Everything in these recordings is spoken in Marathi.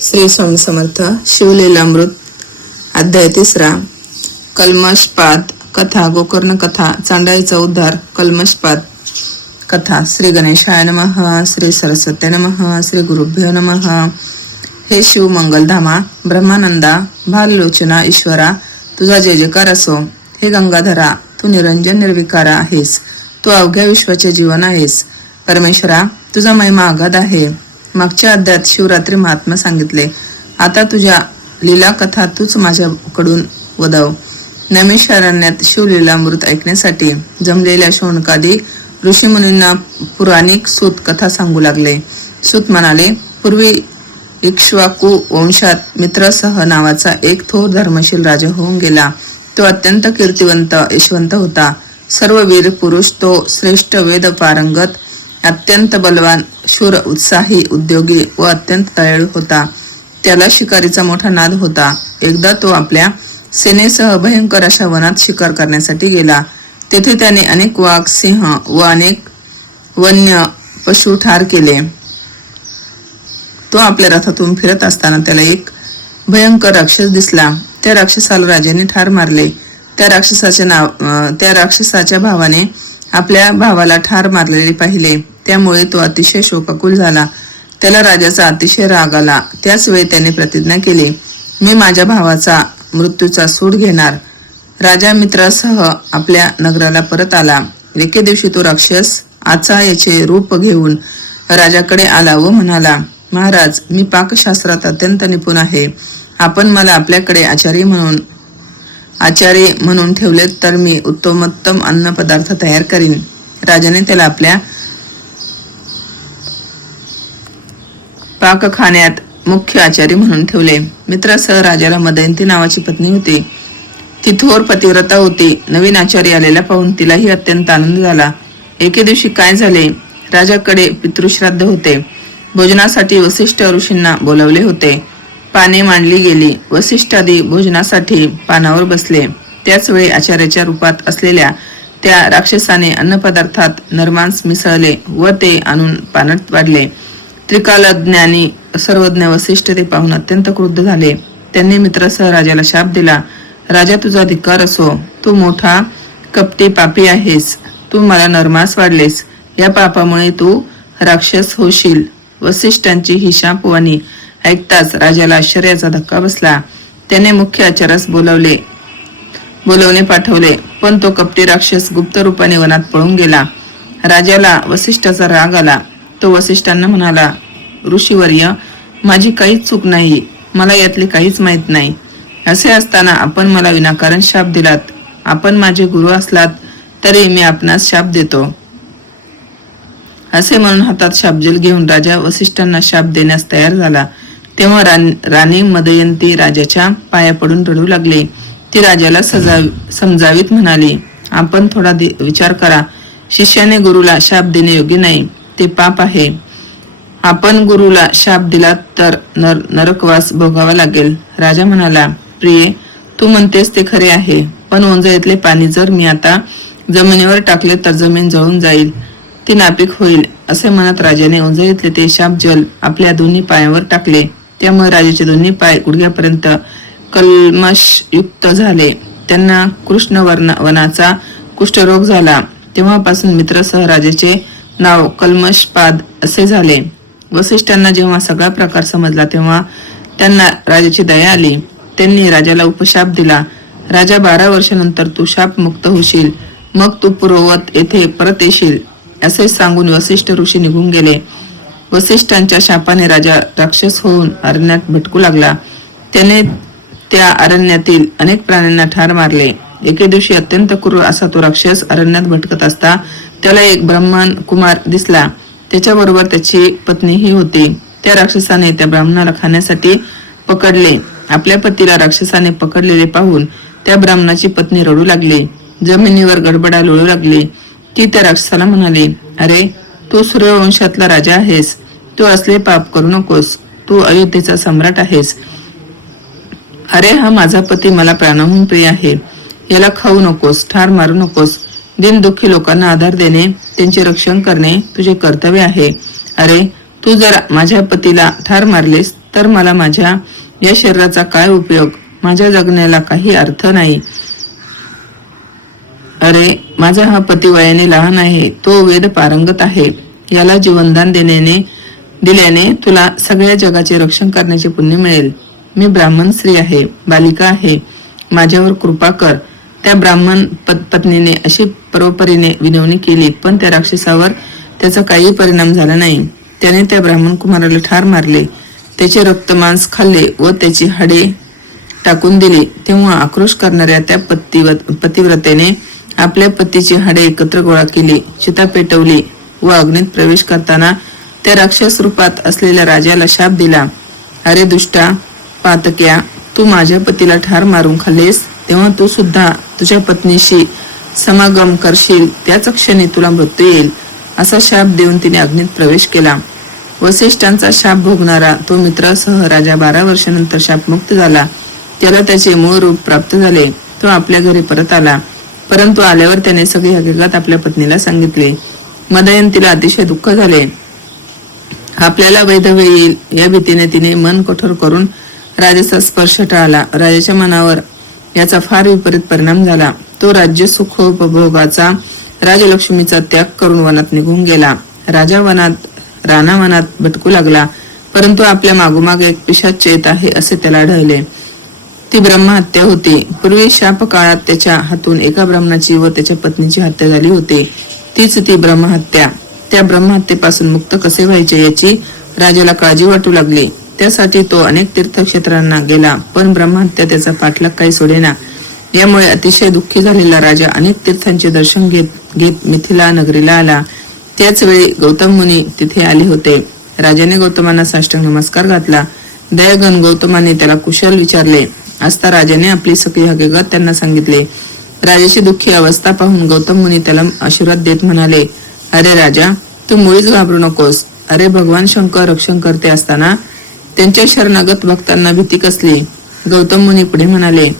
श्री स्वामी समर्थ. शिवलीलामृत अध्याय 3. कल्मषपात कथा. गोकर्ण कथा. चांडाईचा उद्धार. कल्मषपात कथा. श्री गणेशाय नमः. श्री सरस्वती नमः. श्री गुरुभ्यो नमः. हे शिव मंगलधामा, ब्रह्मानंदा, भाललोचना ईश्वरा, तुझा जय जयकार असो. हे गंगाधरा, तू निरंजन निर्विकारा आहेस. तू अवघ्या विश्वाचे जीवन आहेस. परमेश्वरा, तुझा महिमा अगाध आहे. मागच्या अध्यायात शिवरात्री महात्मा सांगितले. आता तुझ्या लीला कथा तूच माझ्याकडून वदव. नैमिषारण्यात शिवलीलामृत ऐकण्यासाठी जमलेल्या शौनकादी ऋषीमुनींना पुराणिक सूत कथा सांगू लागले. सूत म्हणाले, पूर्वी इक्ष्वाकू वंशात मित्रसह नावाचा एक थोर धर्मशील राजा होऊन गेला. तो अत्यंत कीर्तिवंत यशवंत होता. सर्व वीर पुरुष तो श्रेष्ठ वेद पारंगत, अत्यंत बलवान, शूर, उत्साही, उद्योगी व अत्यंत दयाळू होता. त्याला शिकारीचा मोठा नाद होता. एकदा तो आपल्या सेनेसह भयंकर अशा वनात शिकार करण्यासाठी गेला. तेथे त्याने अनेक वाघ, सिंह व अनेक वन्य पशु ठार केले. तो आपल्या रथातून फिरत असताना त्याला एक भयंकर राक्षस दिसला. त्या राक्षसाला राजाने ठार मारले. त्या राक्षसाच्या भावाने आपल्या भावाला ठार मारलेले पाहिले. त्यामुळे तो अतिशय शोकाकुल झाला. त्याला राजाचा अतिशय राग आला. त्याच वेळी त्याने प्रतिज्ञा केली, मी माझ्या भावाचा मृत्यूचा सूड घेणार. राजा मित्रासह आपल्या नगराला परत आला. एके दिवशी तो राक्षस आचा याचे रूप घेऊन राजाकडे आला व म्हणाला, महाराज, मी पाकशास्त्रात अत्यंत निपुण आहे. आपण मला आपल्याकडे आचार्य म्हणून ठेवले तर मी उत्तमोत्तम अन्न पदार्थ तयार करीन. राजाने त्याला आपल्या पाकखान्यात मुख्य आचारी म्हणून ठेवले. मित्रासह राजाला मदयंती नावाची पत्नी होती. ती थोर पतिव्रता होती. नवीन आचारी आलेला पाहून तिलाही अत्यंत आनंद झाला. एके दिवशी काय झाले, राजाकडे पितृश्राद्ध होते. भोजनासाठी वसिष्ठ ऋषींना बोलावले होते. पाने मांडली गेली. वसिष्ठादी भोजनासाठी पानावर बसले. त्याच वेळी आचार्याच्या रूपात असलेल्या त्या राक्षसाने अन्नपदार्थात नरमांस मिसळले व ते आणून पानात वाढले. त्रिकालज्ञानी सर्वज्ञ वसिष्ठ ते पाहून अत्यंत क्रुद्ध झाले. त्यांनी मित्रासह राजाला शाप दिला. राजा, तुझा धिक्कार असो. तू मोठा कपटी पापी आहेस. तू मला नरमांस वाढलेस. या पापामुळे तू राक्षस होशील. वसिष्ठांची ही शापवाणी ऐकताच राजाला आश्चर्याचा धक्का बसला. त्याने मुख्य आचार्यास बोलवणे पाठवले, पण तो कपटी राक्षस गुप्त रूपाने वनात पळून गेला. राजाला वसिष्ठाचा राग आला. तो वसिष्ठांना म्हणाला, ऋषीवर्य, माझी काहीच चूक नाही. मला यातले काहीच माहीत नाही. असे असताना आपण मला विनाकारण शाप दिलात. आपण माझे गुरु असलात तरी मी आपणास शाप देतो. असे म्हणून हातात शापजल घेऊन राजा वसिष्ठांना शाप देण्यास तयार झाला. तेव्हा राणी मदयंती राजाच्या पाया पडून रडू लागले. ती राजाला समजावीत म्हणाली, आपण थोडा विचार करा. शिष्याने गुरुला शाप देणे योग्य नाही. ते पाप आहे. आपण गुरुला शाप दिलात तर नरकवास भोगावा लागेल. राजा म्हणाला, प्रिये, तू म्हणतेस ते खरे आहे, पण ओंजळीतले पाणी जर मी आता जमिनीवर टाकले तर जमीन जळून जाईल, ती नापीक होईल. असे म्हणत राजाने ओंजळीतले ते शाप जल आपल्या दोन्ही पायावर टाकले. त्यामुळे राजाचे दोन्ही पाय गुडघ्यापर्यंत कल्मषयुक्त झाले. त्यांना कृष्ण वनाचा कुष्ठरोग झाला. तेव्हापासून मित्रसह राजाचे नाव कल्मषपाद असे झाले. वसिष्ठांना जेव्हा सगळा प्रकार समजला तेव्हा त्यांना राजाची दया आली. त्यांनी राजाला उपशाप दिला. राजा, 12 वर्षानंतर तू शाप मुक्त होशील. मग तू पूर्ववत येथे परत येशील. असे सांगून वसिष्ठ ऋषी निघून गेले. वसिष्ठांच्या शापाने राजा राक्षस होऊन अरण्यात भटकू लागला. त्याने त्या अरण्यातील अनेक प्राण्यांना ठार मारले. एके दिवशी अत्यंत क्रूर असा तो राक्षस अरण्यात भटकत असता त्याला एक ब्राह्मण कुमार दिसला. त्याच्याबरोबर त्याची पत्नीही होती. त्या राक्षसाने त्या ब्राह्मणाला खाण्यासाठी पकडले. आपल्या पतीला राक्षसाने पकडलेले पाहून त्या ब्राह्मणाची पत्नी रडू लागली. जमिनीवर गडबडा लोळू लागली. ती त्या राक्षसाला म्हणाली, अरे, तू सूर्यवंशातला राजा आहेस. तू असले पाप करू नकोस. तू अयोध्येचा सम्राट आहेस. अरे, हा माझा पती मला प्राणाहून प्रिय आहे. याला खाऊ नकोस, ठार मारू नकोस. दिन दुःखी लोकांना आधार देणे, त्यांचे रक्षण करणे तुझे कर्तव्य आहे. अरे, तू जर माझ्या पतीला ठार मारलेस तर मला माझ्या या शरीराचा काय उपयोग? माझ्या जगण्याला काही अर्थ नाही. अरे, माझा हा पती वयाने लहान आहे, तो वेद पारंगत आहे. याला जीवनदान दिल्याने तुला सगळ्या जगाचे रक्षण करण्याचे पुण्य मिळेल. मी ब्राह्मण स्त्री आहे, बालिका आहे, माझ्यावर कृपा कर. त्या ब्राह्मण पत्नीने अशी परोपरीने विनवणी केली, पण त्या राक्षसावर त्याचा काही परिणाम झाला नाही. त्याने त्या ब्राह्मण कुमाराला ठार मारले, त्याचे रक्तमांस खाल्ले व त्याची हाडे टाकून दिली. तेव्हा आक्रोश करणाऱ्या त्या पतिव्रतेने आपल्या पतीची हाडे एकत्र गोळा केली, चिता पेटवली व अग्नीत प्रवेश करताना त्या राक्षस रूपात असलेल्या राजाला शाप दिला. अरे दुष्टा पातक्या, तू माझ्या पतीला ठार मारून खाल्लेस, तेव्हा तू सुद्धा तुझ्या पत्नीशी समागम करशील, त्याच क्षणी तुला मृत्यू येईल. असा शाप देऊन तिने अग्नीत प्रवेश केला. वसिष्ठांचा शाप भोगणारा तो मित्रासह राजा 12 वर्षानंतर शापमुक्त झाला. त्याला त्याचे मूळ रूप प्राप्त झाले. तो आपल्या घरी परत आला, परंतु आल्यावर त्याने सगळी हकीकत आपल्या पत्नीला सांगितली. मदयंतीला अतिशय दुःख झाले. आपल्याला वैधव्य येईल या भीतीने तिने मन कठोर करून राजाचा स्पर्श टाळला. राजाच्या मनावर याचा फार विपरीत परिणाम झाला. तो राज्य सुखोपभोगाचा राजलक्ष्मीचा त्याग करून वनात निघून गेला. राजा रानावनात भटकू लागला, परंतु आपल्या मागोमाग एक पिशाच येत आहे असे त्याला आढळले. ती ब्रह्महत्या होती. पूर्वी शाप काळात त्याच्या हातून एका ब्राह्मणाची व त्याच्या पत्नीची हत्या झाली होती. तीच ती ब्रह्महत्या. त्या ब्रह्महत्येपासून मुक्त कसे व्हायचे याची राजाला काळजी वाटू लागली. त्यासाठी तो अनेक तीर्थक्षेत्रांना गेला, पण ब्रह्महत्या त्याचा पाठलाग काही सोडेना. यामुळे अतिशय दुःखी झालेला राजा अनेक तीर्थांचे दर्शन घेत मिथिला नगरीला आला. त्याच वेळी गौतम मुनी तिथे आले होते. राजाने गौतमांना साष्टांग नमस्कार घातला. दयागण गौतमाने त्याला कुशल विचारले असता राजाने आपली सगळी हकीकत त्यांना सांगितले. राजाची दुःखी अवस्था पाहून गौतम मुनी त्याला आशीर्वाद देत म्हणाले, अरे राजा, तू मुळीच घाबरू नकोस. अरे, भगवान शंकर रक्षण करते असताना त्यांच्या शरणागत भक्तांना भीती कसली? गौतम मुनी पुढे म्हणाले,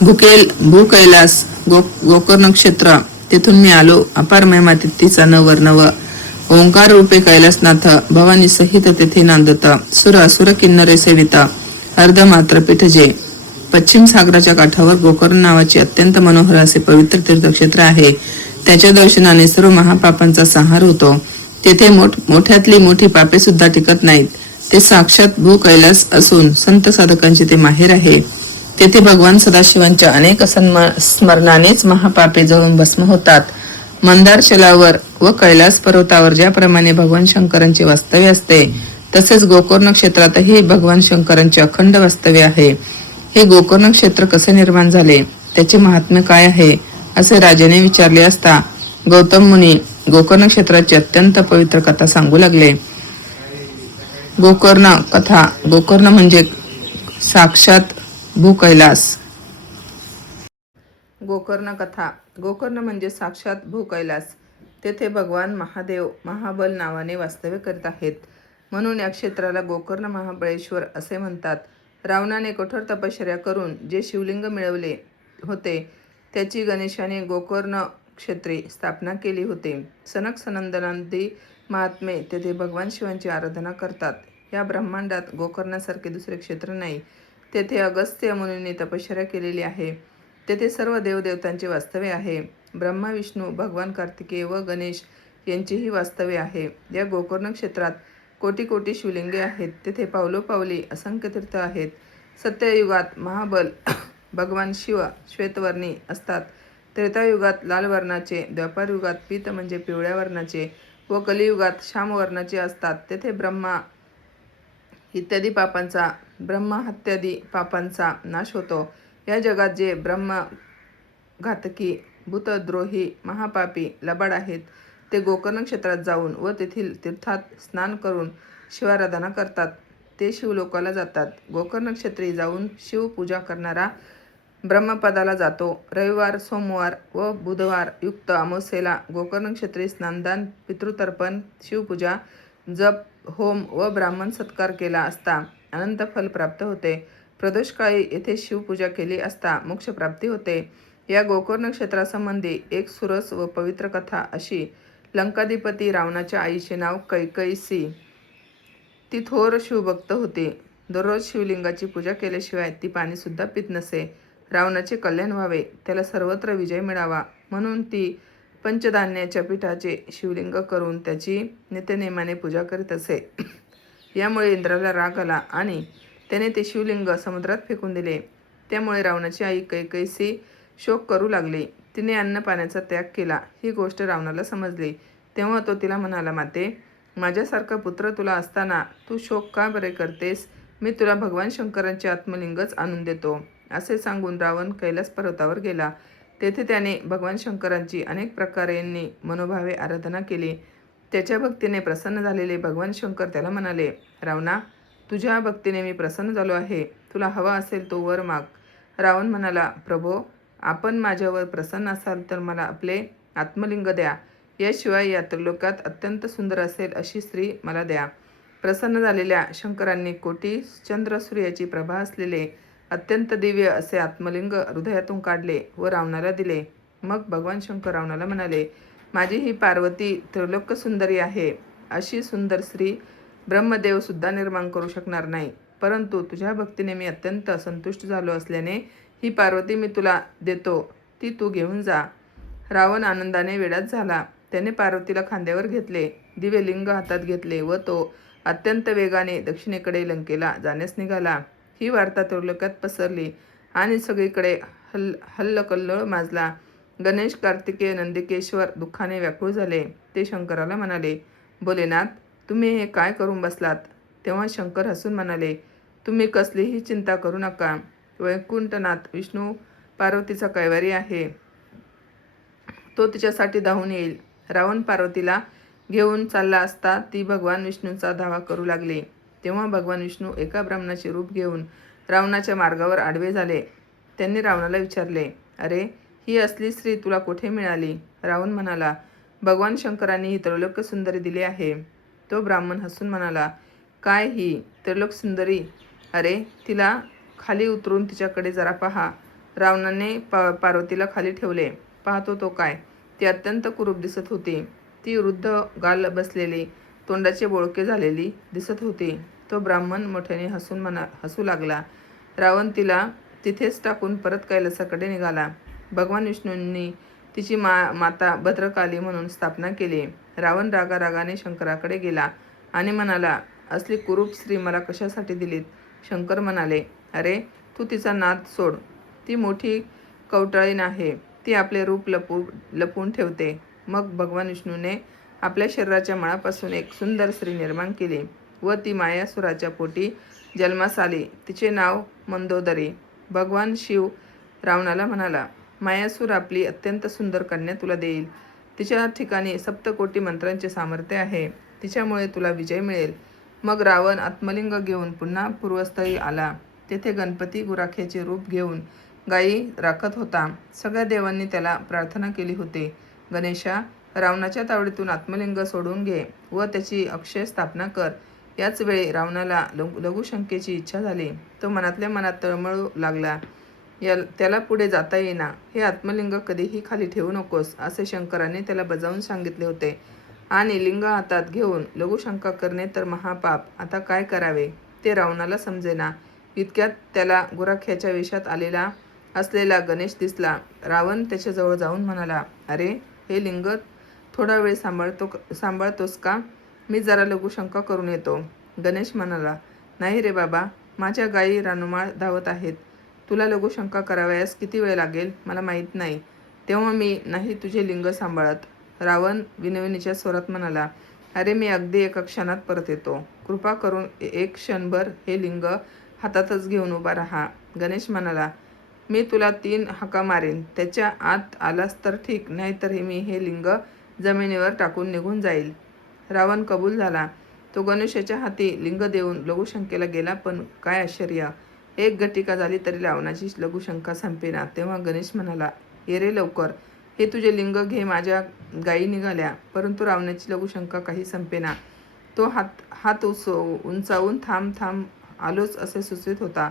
भूकैलास गोकर्ण क्षेत्र, तेथून मी आलो. अपार महिमा तिचा नव ओंकार रूपे कैलासनाथ भवानी सहित तेथे नांदत. सुर असुर किन्नरे सेवित अर्धमात्र पिठजे. पश्चिम सागराच्या काठावर गोकर्ण नावाचे अत्यंत मनोहर असे पवित्र तीर्थक्षेत्र आहे. त्याच्या दर्शनाने सर्व महापापांचा संहार होतो. तेथे मोठ्यातली मोठी पापे सुद्धा टिकत नाहीत. ते साक्षात भू कैलास असून संत साधकांचे ते माहेर आहे. तेथे भगवान सदाशिवांच्या अनेक स्मरणानेच महापापे जळून भस्म होतात. मंदार शलावर व कैलास पर्वतावर ज्याप्रमाणे भगवान शंकरांचे वास्तव्य असते, तसेच गोकर्ण क्षेत्रातही भगवान शंकरांचे अखंड वास्तव्य आहे. हे गोकर्ण क्षेत्र कसे निर्माण झाले, त्याचे महात्म्य काय आहे, असे राजाने विचारले असता गौतम मुनी गोकर्ण क्षेत्राची अत्यंत पवित्र कथा सांगू लागले. गोकर्ण कथा. गोकर्ण म्हणजे साक्षात भूकैलास. गोकर्ण कथा. गोकर्ण म्हणजे साक्षात भूकैलास. तेथे भगवान महादेव महाबल नावाने वास्तव्य करीत आहेत, म्हणून या क्षेत्राला गोकर्ण महाबळेश्वर असे म्हणतात. रावणाने कठोर तपश्चर्या करून जे शिवलिंग मिळवले होते, त्याची गणेशाने गोकर्ण क्षेत्री स्थापना केली होती. सनक सनंदनांदी महात्मे तेथे भगवान शिवांची आराधना करतात. या ब्रह्मांडात गोकर्णासारखे दुसरे क्षेत्र नाही. तेथे अगस्त्य मुनींनी तपश्चर्या केलेली आहे. तेथे सर्व देवदेवतांचे वास्तव्य आहे. ब्रह्मा, विष्णू, भगवान कार्तिकेय व गणेश यांचीही वास्तव्य आहे. या गोकर्ण क्षेत्रात कोटी कोटी शिवलिंगे आहेत. तेथे पावलोपावली असंख्य तीर्थ आहेत. सत्ययुगात महाबल भगवान शिव श्वेतवर्णी असतात. त्रेतायुगात लाल वर्णाचे, द्वापार युगात पीत म्हणजे पिवळ्या वर्णाचे व कलियुगात श्याम वर्णाचे असतात. तेथे ब्रह्महत्यादी पापांचा नाश होतो. या जगात जे ब्रह्मघातकी, भूतद्रोही, महापापी, लबाड आहेत, ते गोकर्ण क्षेत्रात जाऊन व तेथील तीर्थात स्नान करून शिवाराधना करतात. ते शिवलोकाला जातात. गोकर्ण क्षेत्री जाऊन शिवपूजा करणारा ब्रह्मपदाला जातो. रविवार, सोमवार व बुधवार युक्त अमावस्येला गोकर्ण क्षेत्री स्नानदान, पितृतर्पण, शिवपूजा, जप, होम व ब्राह्मण सत्कार केला असता अनंत फल प्राप्त होते. प्रदोषकाळी येथे शिवपूजा केली असता मोक्षप्राप्ती होते. या गोकर्ण क्षेत्रासंबंधी एक सुरस व पवित्र कथा अशी. लंकाधिपती रावणाच्या आईचे नाव कैकसी. ती थोर शिवभक्त होती. दररोज शिवलिंगाची पूजा केल्याशिवाय ती पाणीसुद्धा पित नसे. रावणाचे कल्याण व्हावे, त्याला सर्वत्र विजय मिळावा म्हणून ती पंचधान्याच्या पिठाचे शिवलिंग करून त्याची नित्यनेमाने पूजा करीत असे. यामुळे इंद्राला राग आला आणि त्याने ते शिवलिंग समुद्रात फेकून दिले. त्यामुळे रावणाची आई कैकसी शोक करू लागली. तिने अन्न पाण्याचा त्याग केला. ही गोष्ट रावणाला समजली. तेव्हा तो तिला म्हणाला, माते, माझ्यासारखा पुत्र तुला असताना तू शोक का बरे करतेस? मी तुला भगवान शंकरांचे आत्मलिंगच आणून देतो. असे सांगून रावण कैलास पर्वतावर गेला. तेथे त्याने भगवान शंकरांची अनेक प्रकारांनी मनोभावे आराधना केली. त्याच्या भक्तीने प्रसन्न झालेले भगवान शंकर त्याला म्हणाले, रावणा, तुझ्या भक्तीने मी प्रसन्न झालो आहे. तुला हवा असेल तो वर माग. रावण म्हणाला, प्रभो, आपण माझ्यावर प्रसन्न असाल तर मला आपले आत्मलिंग द्या. याशिवाय या त्रिलोकात अत्यंत सुंदर असेल अशी स्त्री मला द्या. प्रसन्न झालेल्या शंकरांनी कोटी चंद्रसूर्याची प्रभा असलेले अत्यंत दिव्य असे आत्मलिंग हृदयातून काढले व रावणाला दिले. मग भगवान शंकर रावणाला म्हणाले, माझी ही पार्वती त्रिलोक सुंदरी आहे. अशी सुंदर स्त्री ब्रह्मदेव सुद्धा निर्माण करू शकणार नाही. परंतु तुझ्या भक्तीने मी अत्यंत संतुष्ट झालो असल्याने ही पार्वती मी तुला देतो. ती तू घेऊन जा. रावण आनंदाने वेडात झाला. त्याने पार्वतीला खांद्यावर घेतले, दिव्यलिंग हातात घेतले व तो अत्यंत वेगाने दक्षिणेकडे लंकेला जाण्यास निघाला. ही वार्ता त्रिलोकात पसरली आणि सगळीकडे हल्लकल्लोळ माजला. गणेश, कार्तिकेय, नंदिकेश्वर दुःखाने व्याकुळ झाले. ते शंकराला म्हणाले, भोलेनाथ, तुम्ही हे काय करून बसलात? तेव्हा शंकर हसून म्हणाले, तुम्ही कसलीही चिंता करू नका. वैकुंठनाथ विष्णू पार्वतीचा कैवारी आहे. तो तिच्यासाठी धावून येईल. रावण पार्वतीला घेऊन चालला असता ती भगवान विष्णूचा धावा करू लागली. तेव्हा भगवान विष्णू एका ब्राह्मणाचे रूप घेऊन रावणाच्या मार्गावर आडवे झाले. त्यांनी रावणाला विचारले, अरे, ही असली स्त्री तुला कुठे मिळाली? रावण म्हणाला, भगवान शंकरांनी ही त्रिलोक सुंदरी दिली आहे. तो ब्राह्मण हसून म्हणाला, काय ही त्रिलोक सुंदरी? अरे, तिला खाली उतरून तिच्याकडे जरा पहा. रावणाने पार्वतीला खाली ठेवले. पाहतो तो काय, ती अत्यंत कुरूप दिसत होती. ती वृद्ध गाल बसलेली, तोंडाचे बोळके झालेली दिसत होती. तो ब्राह्मण मोठ्याने हसू लागला. रावण तिला तिथेच टाकून परत कैलासाकडे निघाला. भगवान विष्णूंनी तिची माता भद्रकाली म्हणून स्थापना केली. रावण रागारागाने शंकराकडे गेला आणि म्हणाला, असली कुरूप स्त्री मला कशासाठी दिलीत? शंकर म्हणाले, अरे, तू तिचा नाद सोड. ती मोठी कवटाळीण आहे. ती आपले रूप लपवून ठेवते. मग भगवान विष्णूने आपल्या शरीराच्या मळापासून एक सुंदर स्त्री निर्माण केली व ती मायासुराच्या पोटी जन्मास आली. तिचे नाव मंदोदरी. भगवान शिव रावणाला म्हणाला, मायासूर आपली अत्यंत सुंदर कन्या तुला देईल. तिच्या ठिकाणी सप्तकोटी मंत्रांचे सामर्थ्य आहे. तिच्यामुळे तुला विजय मिळेल. मग रावण आत्मलिंग घेऊन पुन्हा पूर्वस्थळी आला. तेथे गणपती गुराख्याचे रूप घेऊन गायी राखत होता. सगळ्या देवांनी त्याला प्रार्थना केली होती, गणेशा, रावणाच्या तावडीतून आत्मलिंग सोडून घे व त्याची अक्षय स्थापना कर. याच वेळी रावणाला लघुशंकेची इच्छा झाली. तो मनातल्या मनात तळमळू लागला. त्याला पुढे जाता येईना. हे आत्मलिंग कधीही खाली ठेवू नकोस असे शंकराने त्याला बजावून सांगितले होते. आणि लिंग हातात घेऊन लघुशंका करणे तर महापाप. आता काय करावे ते रावणाला समजेना. इतक्यात त्याला गुराख्याच्या वेशात आलेला असलेला गणेश दिसला. रावण त्याच्याजवळ जाऊन म्हणाला, अरे, हे लिंग थोडा वेळ सांभाळतोस का? मी जरा लघुशंका करून येतो. गणेश म्हणाला, नाही रे बाबा, माझ्या गायी रानुमाळ धावत आहेत. तुला लघुशंका करावयास किती वेळ लागेल मला माहीत नाही. तेव्हा मी नाही तुझे लिंग सांभाळत. रावण विनविनीच्या स्वरात म्हणाला, अरे, मी अगदी एका क्षणात परत येतो. कृपा करून एक क्षणभर हे लिंग हातातच घेऊन उभा राहा. गणेश म्हणाला, मी तुला 3 हाका मारेन. त्याच्या आत आलास तर ठीक, नाहीतर मी हे लिंग जमिनीवर टाकून निघून जाईल. रावण कबूल झाला. तो गणेशाच्या हाती लिंग देऊन लघुशंकेला गेला. पण काय आश्चर्य, 1 घटिका झाली तरी रावणाची लघुशंका संपेना. तेव्हा गणेश म्हणाला, ये रे लवकर, हे तुझे लिंग घे. माझ्या गायी निघाल्या. परंतु रावणाची लघुशंका काही संपेना. तो हात उंचावून थांब थांब, आलोच असे सुचवित होता.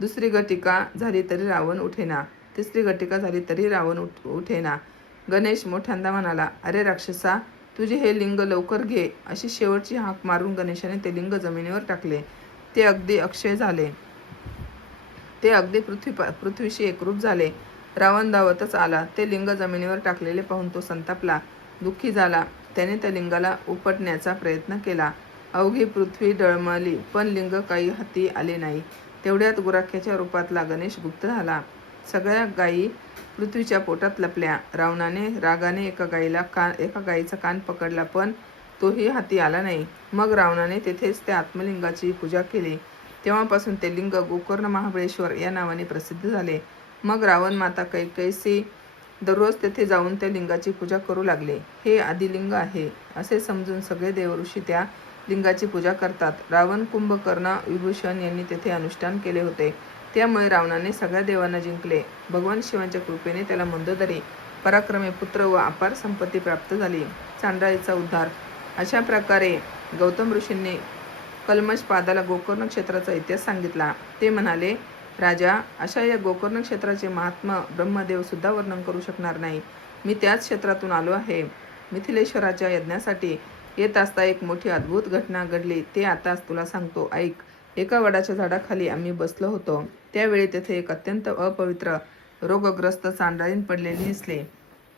2री घटिका झाली तरी रावण उठेना. 3री घटिका झाली तरी रावण उठेना. गणेश मोठ्यांदा म्हणाला, अरे राक्षसा, तुझे हे लिंग लवकर घे. अशी शेवटची हाक मारून गणेशाने ते लिंग जमिनीवर टाकले. ते अगदी अक्षय झाले. ते अगदी पृथ्वीशी एकरूप झाले. रावण धावतच आला. ते लिंग जमिनीवर टाकलेले पाहून तो संतापला, दुःखी झाला. त्याने त्या लिंगाला उपटण्याचा प्रयत्न केला. अवघी पृथ्वी डळमळली, पण लिंग काही हाती आले नाही. तेवढ्यात गुराख्याच्या रूपातला गणेश गुप्त झाला. सगळ्या गायी पृथ्वीच्या पोटात लपल्या. रावणाने रागाने एका गायीचा कान पकडला, पण तोही हाती आला नाही. मग रावणाने तेथेच त्या आत्मलिंगाची पूजा केली. तेव्हापासून ते लिंग गोकर्ण महाबळेश्वर या नावाने प्रसिद्ध झाले. मग रावण माता कैकसी दररोज तेथे जाऊन त्या लिंगाची पूजा करू लागले. हे आदिलिंग आहे असे समजून सगळे देवऋषी त्या लिंगाची पूजा करतात. रावण, कुंभकर्ण, विभूषण यांनी तेथे अनुष्ठान केले होते. त्यामुळे रावणाने सगळ्या देवांना जिंकले. भगवान शिवांच्या कृपेने त्याला मंदोदरी, पराक्रमी पुत्र व अपार संपत्ती प्राप्त झाली. चांडाळीचा उद्धार. अशा प्रकारे गौतम ऋषींनी कल्मषपादाला गोकर्ण क्षेत्राचा इतिहास सांगितला. ते म्हणाले, राजा, अशा या गोकर्ण क्षेत्राचे महात्म्य ब्रह्मदेव सुद्धा वर्णन करू शकणार नाही. मी त्याच क्षेत्रातून आलो आहे. मिथिलेश्वराच्या यज्ञासाठी येत असता एक मोठी अद्भुत घटना घडली. ते आताच तुला सांगतो, ऐक. एका वडाच्या झाडाखाली आम्ही बसलो होतो. त्यावेळी तेथे एक अत्यंत अपवित्र रोगग्रस्त चांडाळीन पडलेली दिसली.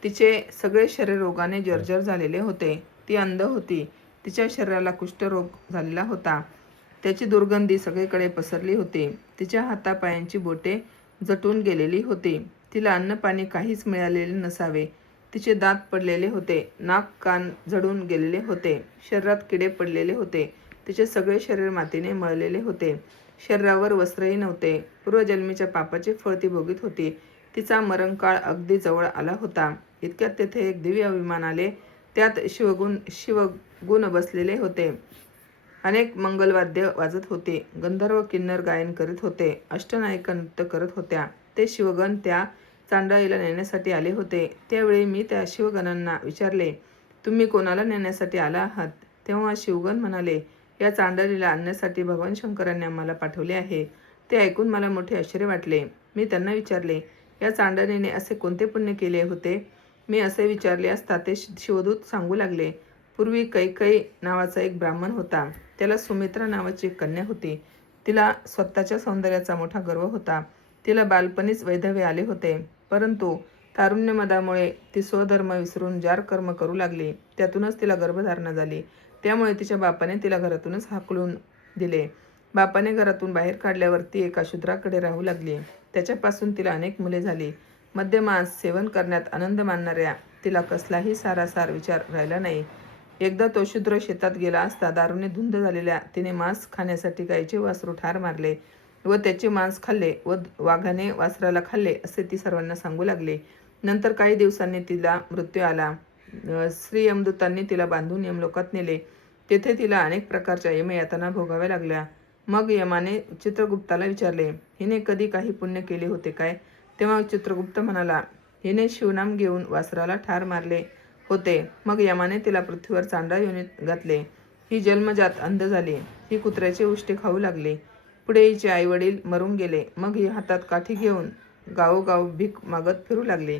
तिचे सगळे शरीर रोगाने जर्जर झालेले होते. ती अंध होती. तिच्या शरीराला कुष्ठरोग झालेला होता. त्याची दुर्गंधी सगळीकडे पसरली होती. तिच्या हातापायांची बोटे जटून गेलेली होती. तिला अन्नपाणी काहीच मिळालेले नसावे. तिचे दात पडलेले होते. नाक कान झडून गेलेले होते. शरीरात किडे पडलेले होते. तिचे सगळे शरीर मातीने मळलेले होते. शरीरावर वस्त्रही नव्हते. पूर्वजन्मीच्या पापाचे फळ ती भोगीत होती. तिचा मरणकाळ अगदी जवळ आला होता. इतक्यात तेथे एक दिव्य विमान आले. त्यात शिवगुण बसलेले होते. अनेक मंगलवाद्य वाजत होते. गंधर्व किन्नर गायन करीत होते. अष्टनायिका नृत्य करत होत्या. ते शिवगण त्या चांडाळीला नेण्यासाठी आले होते. त्यावेळी मी त्या शिवगणांना विचारले, तुम्ही कोणाला नेण्यासाठी आला आहात? तेव्हा शिवगण म्हणाले, या चांडाळीला आणण्यासाठी भगवान शंकरांनी आम्हाला पाठवले आहे. ते ऐकून मला मोठे आश्चर्य वाटले. मी त्यांना विचारले, या चांडाळीने असे कोणते पुण्य केले होते? मी असे विचारले असता ते शिवदूत सांगू लागले, पूर्वी कैकई नावाचा एक ब्राह्मण होता. त्याला सुमित्रा नावाची एक कन्या होती. तिला स्वतःच्या सौंदर्याचा मोठा गर्व होता. तिला बालपणीच वैधव्य आले होते. परंतु तारुण्यमदामुळे ती स्वधर्म विसरून जार कर्म करू लागली. त्यातूनच तिला गर्भधारणा झाली. त्यामुळे तिच्या बापाने तिला घरातूनच हाकलून दिले. बापाने घरातून बाहेर काढल्यावर ती एका शूद्राकडे राहू लागली. त्याच्यापासून तिला अनेक मुले झाली. मद्यमांस सेवन करण्यात आनंद मानणाऱ्या तिला कसलाही सारासार विचार राहिला नाही. एकदा तो शूद्र शेतात गेला असता दारूने धुंद झालेल्या तिने मांस खाण्यासाठी गायीचे वासरू ठार मारले व त्याचे मांस खाल्ले व वाघाने वासराला खाल्ले असे ती सर्वांना सांगू लागली. नंतर काही दिवसांनी तिला मृत्यू आला. श्री यमदूतांनी तिला बांधून यमलोकात नेले. तेथे तिला अनेक प्रकारच्या यमयातना भोगाव्या लागल्या. मग यमाने चित्रगुप्ताला विचारले, हिने कधी काही पुण्य केले होते काय? तेव्हा चित्रगुप्त म्हणाला, हिने शिवनाम घेऊन वासराला ठार मारले होते. मग यमाने तिला पृथ्वीवर चांडाळ योनीत घातले. ही जन्मजात अंध झाली. ही कुत्र्याचे उष्टे खाऊ लागली. पुढे हिचे आईवडील मरून गेले. मग ही हातात काठी घेऊन गावोगाव भीक मागत फिरू लागली.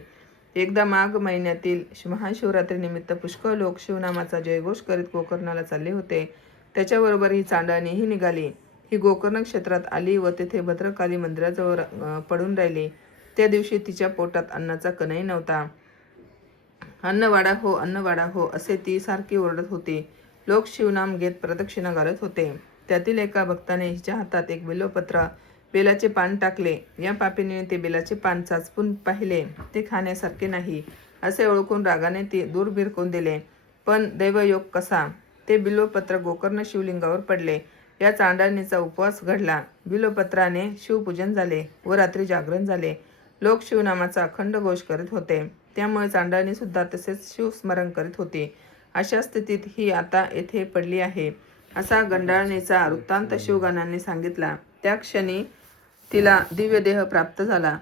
एकदा माघ महिन्यातील महाशिवरात्रीनिमित्त पुष्कळ लोक शिवनामाचा जयघोष करीत गोकर्णाला चालले होते. त्याच्याबरोबर ही चांडाळीही निघाली. ही गोकर्ण क्षेत्रात आली व तेथे भद्रकाली मंदिराजवळ पडून राहिली. त्या दिवशी तिच्या पोटात अन्नाचा कणही नव्हता. अन्न वाढा हो, अन्न वाढा हो असे ती सारखी ओरडत होती. लोक शिवनाम घेत प्रदक्षिणा घालत होते. त्यातील एका भक्ताने हिच्या हातात एक बिल्वपत्र, बेलाचे पान टाकले. या पापिनीने ते बेलाचे पान चाचपून पाहिले. ते खाण्यासारखे नाही असे ओळखून रागाने ती दूर भिरकून दिले. पण दैवयोग कसा, ते बिल्वपत्र गोकर्ण शिवलिंगावर पडले. या चांडाळीचा उपवास घडला. बिल्वपत्राने शिवपूजन झाले व रात्री जागरण झाले. लोक शिवनामाचा अखंड घोष करीत होते. त्यामुळे चांडाळी सुद्धा तसेच शिवस्मरण करीत होती. अशा स्थितीत ही आता येथे पडली आहे असा गंडाळणीचा वृत्तांत शिवगणांनी सांगितला. त्या क्षणी तिला दिव्य देह प्राप्त झाला.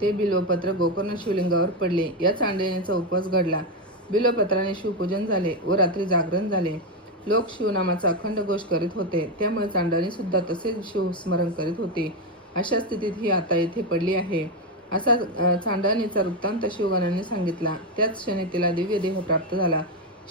ते बिल्वपत्र गोकर्ण शिवलिंगावर पडले. या चांडाळीचा उपवास घडला. बिल्वपत्राने शिवपूजन झाले व रात्री जागरण झाले. लोक शिवनामाचा अखंड घोष करीत होते. त्यामुळे चांडाळी सुद्धा तसेच शिवस्मरण करीत होती. अशा स्थितीत ही आता येथे पडली आहे. असा चांडाळणीचा वृत्तांत शिवगणाने सांगितला. त्याच क्षणी तिला दिव्य देह प्राप्त झाला.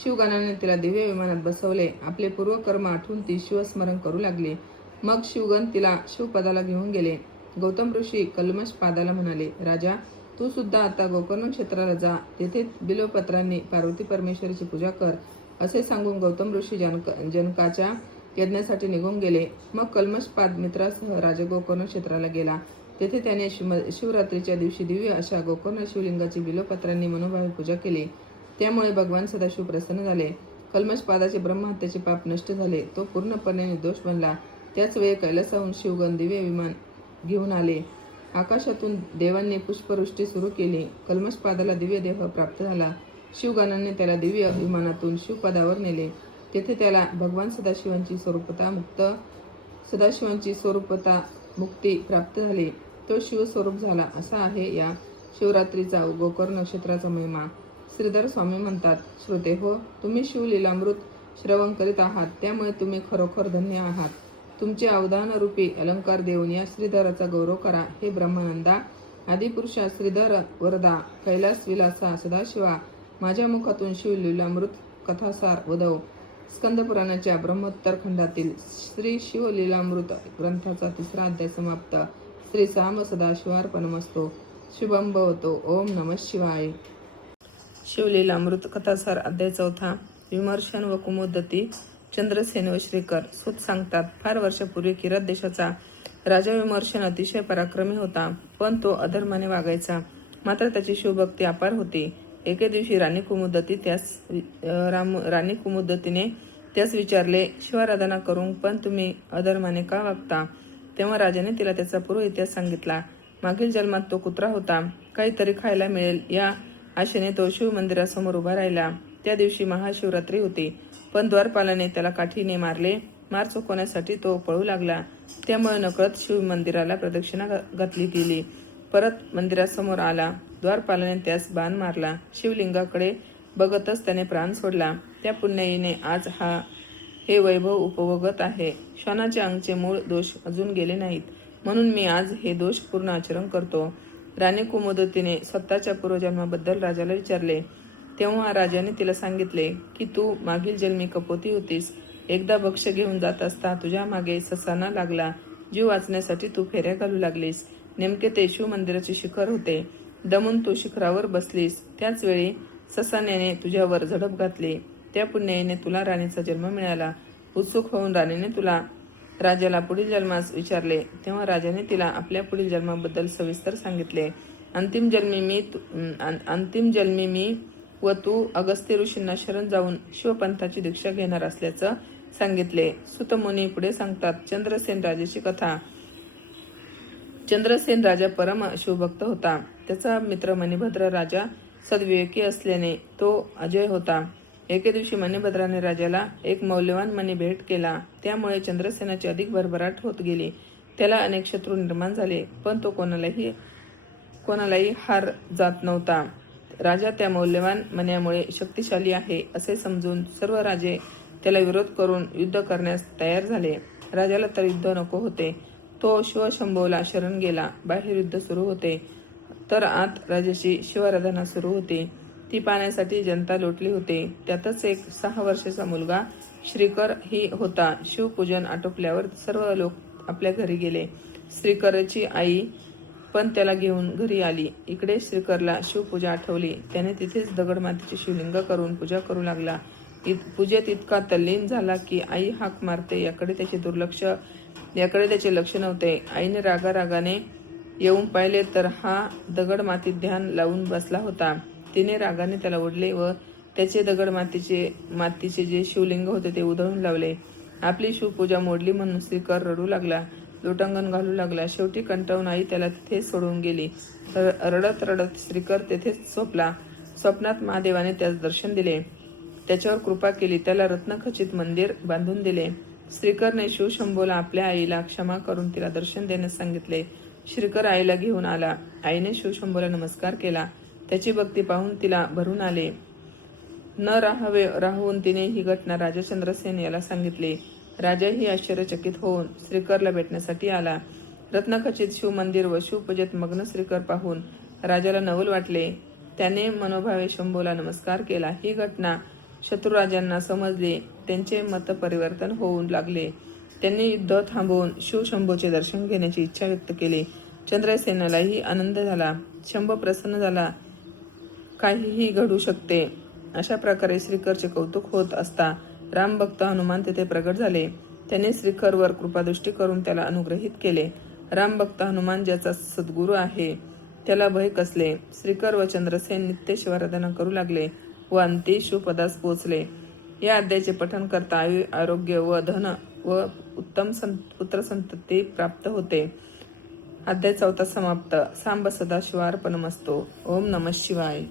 शिवगणाने तिला दिव्य विमानात बसवले. आपले पूर्वकर्म आठवून ती शिवस्मरण करू लागली. मग शिवगण तिला शिवपदाला घेऊन गेले. गौतम ऋषी कल्मषपादाला म्हणाले, राजा, तू सुद्धा आता गोकर्ण क्षेत्राला जा. तेथे बिल्वपत्रांनी पार्वती परमेश्वरीची पूजा कर. असे सांगून गौतम ऋषी जनकाच्या यज्ञासाठी निघून गेले. मग कल्मषपाद मित्रासह राजा गोकर्ण क्षेत्राला गेला. तेथे त्याने शिवरात्रीच्या दिवशी दिव्य अशा गोकर्ण शिवलिंगाची बिल्वपत्रांनी मनोभावे पूजा केली. त्यामुळे भगवान सदाशिव प्रसन्न झाले. कल्मषपादाचे ब्रह्महत्येचे पाप नष्ट झाले. तो पूर्णपणे निर्दोष बनला. त्याच वेळी कैलासाहून शिवगण दिव्य विमान घेऊन आले. आकाशातून देवांनी पुष्पवृष्टी सुरू केली. कल्मषपादाला दिव्य देह प्राप्त झाला. शिवगणाने त्याला दिव्य विमानातून शिवपदावर नेले. तेथे त्याला भगवान सदाशिवांची स्वरूपता मुक्ती प्राप्त झाली. तो शिवस्वरूप झाला. असा आहे या शिवरात्रीचा गोकर्ण नक्षत्राचा महिमा. श्रीधर स्वामी म्हणतात, श्रोते हो, तुम्ही शिवलीलामृत श्रवण करीत आहात, त्यामुळे तुम्ही खरोखर धन्य आहात. तुमचे अवधानरूपी अलंकार देऊन या श्रीधराचा गौरव करा. हे ब्रह्मानंदा, आदिपुरुषा, श्रीधर वरदा, कैलास विलासा, सदाशिवा, माझ्या मुखातून शिवलीलामृत कथासार वदव. स्कंदपुराणाच्या ब्रह्मोत्तर खंडातील श्री शिवलीलामृत ग्रंथाचा 3रा अध्याय समाप्त. श्री साम सदाशिवार्पणमस्तु. शुभम भवतो. ओम नमः शिवाय. शिवलीलामृत कथासार अध्याय 4. विमर्शन व कुमुदती. चंद्रसेन व श्रीकर. सूत सांगतात, फार वर्षापूर्वी किरात देशाचा राजा विमर्शन अतिशय पराक्रमी होता, पण तो अधर्माने वागायचा. मात्र त्याची शिवभक्ती अपार होती. एके दिवशी राणी कुमुदतीने त्यास विचारले, शिवाराधना करून पण तुम्ही अधर्माने का वागता? तेव्हा राजाने तिला त्याचा पूर्व इतिहास सांगितला. मागील जन्मात तो कुत्रा होता. काहीतरी खायला मिळेल या आशेने तो शिव मंदिरासमोर उभा राहिला. त्या दिवशी महाशिवरात्री होती, पण द्वारपालाने त्याला काठीने मारले. मार चुकवण्यासाठी तो पळू लागला. त्यामुळे नकळत शिव मंदिराला प्रदक्षिणा घातली गेली. परत मंदिरासमोर आला. द्वारपालाने त्यास बाण मारला. शिवलिंगाकडे बघतच त्याने प्राण सोडला. त्या पुण्याईने आज हे वैभव उपभोगत आहे. श्वानाचे अंगचे मूळ दोष अजून गेले नाहीत, म्हणून मी आज हे दोष पूर्ण आचरण करतो. राणी कुमुदतीने स्वतःच्या पूर्वजन्माबद्दल राजाला विचारले. तेव्हा राजाने तिला सांगितले की तू मागील जन्मी कपोती होतीस. एकदा भक्ष्य घेऊन जात असता तुझ्या मागे ससाना लागला. जीव वाचण्यासाठी तू फेऱ्या घालू लागलीस. नेमके ते शिव मंदिराचे शिखर होते. दमून तू शिखरावर बसलीस. त्याच वेळी ससाण्याने तुझ्यावर झडप घातली. त्या पुण्याईने तुला राणीचा जन्म मिळाला. उत्सुक होऊन राणीने राजाला पुढील जन्मास विचारले. तेव्हा राजाने तिला आपल्या पुढील जन्माबद्दल सविस्तर सांगितले. अंतिम जन्मी मी व तू अगस्त्य ऋषींना शरण जाऊन शिवपंथाची दीक्षा घेणार असल्याचं सांगितले. सुतमुनी पुढे सांगतात, चंद्रसेन राजाची कथा. चंद्रसेन राजा परम शिवभक्त होता. त्याचा मित्र मणिभद्र राजा सद्विवेकी असल्याने तो अजय होता. एके दिवशी मणिभद्राने राजाला एक मौल्यवान मणी भेट केला. त्यामुळे चंद्रसेनाची अधिक भरभराट होत गेली. त्याला अनेक शत्रू निर्माण झाले, पण तो कोणालाही हार जात नव्हता. राजा त्या मौल्यवान मण्यामुळे शक्तिशाली आहे असे समजून सर्व राजे त्याला विरोध करून युद्ध करण्यास तयार झाले. राजाला तर युद्ध नको होते. तो शिवशंभूला शरण गेला. बाहेर युद्ध सुरू होते, तर आत राजाची शिवाराधना सुरू होती. ती पाहण्यासाठी जनता लोटली होती. त्यातच एक 6 वर्षाचा मुलगा श्रीकर ही होता. शिवपूजन आटोपल्यावर सर्व लोक आपल्या घरी गेले. श्रीकरची आई पण त्याला घेऊन घरी आली. इकडे श्रीकरला शिवपूजा आठवली. त्याने तिथेच दगडमातीचे शिवलिंग करून पूजा करू लागला. पूजेत इतका तल्लीन झाला की आई हाक मारते याकडे त्याचे लक्ष नव्हते. आईने रागाने येऊन पाहिले तर हा दगड मातीत ध्यान लावून बसला होता. तिने रागाने त्याला ओढले व त्याचे दगड मातीचे जे शिवलिंग होते ते उधळून लावले. आपली शिवपूजा मोडली म्हणून श्रीकर रडू लागला. लोटांगण घालू लागला. शेवटी कंटाळून आई त्याला तिथेच सोडून गेली. रडत रडत श्रीकर तेथेच झोपला. स्वप्नात महादेवाने त्यास दर्शन दिले. त्याच्यावर कृपा केली. त्याला रत्नखचित मंदिर बांधून दिले. श्रीकरने शिवशंभूला आपल्या आईला क्षमा करून तिला दर्शन देण्यास सांगितले. श्रीकर आईला घेऊन आला. आईने शिवशंभूला नमस्कार केला. त्याची भक्ती पाहून तिला भरून आले. न राहून तिने ही घटना राजा चंद्रसेन याला सांगितले. राजाही आश्चर्यचकित होऊन श्रीकरला भेटण्यासाठी आला. रत्नखचित शिवमंदिर व शिवपूजेत मग्न श्रीकर पाहून राजाला नवल वाटले. त्याने मनोभावे शंभूला नमस्कार केला. ही घटना शत्रुराजांना समजली. त्यांचे मत परिवर्तन होऊ लागले. त्यांनी युद्ध थांबवून शिवशंभूचे दर्शन घेण्याची इच्छा व्यक्त केली. चंद्रसेनालाही आनंद झाला. शंभू प्रसन्न झाला. काहीही घडू शकते अशा प्रकारे श्रीकरचे कौतुक होत असता रामभक्त हनुमान तेथे प्रगट झाले. त्याने श्रीकरवर कृपादृष्टी करून त्याला अनुग्रहित केले. रामभक्त हनुमान ज्याचा सद्गुरू आहे त्याला भय कसले. श्रीकर व चंद्रसेन नित्य शिवाराधना करू लागले व अंती शिवपदास पोचले. या अध्यायाचे पठन करता आरोग्य व धन व उत्तम पुत्र संतती प्राप्त होते. अध्याय 4 समाप्त. सांब सदाशिवार्पणमस्तु. ओम नमः शिवाय.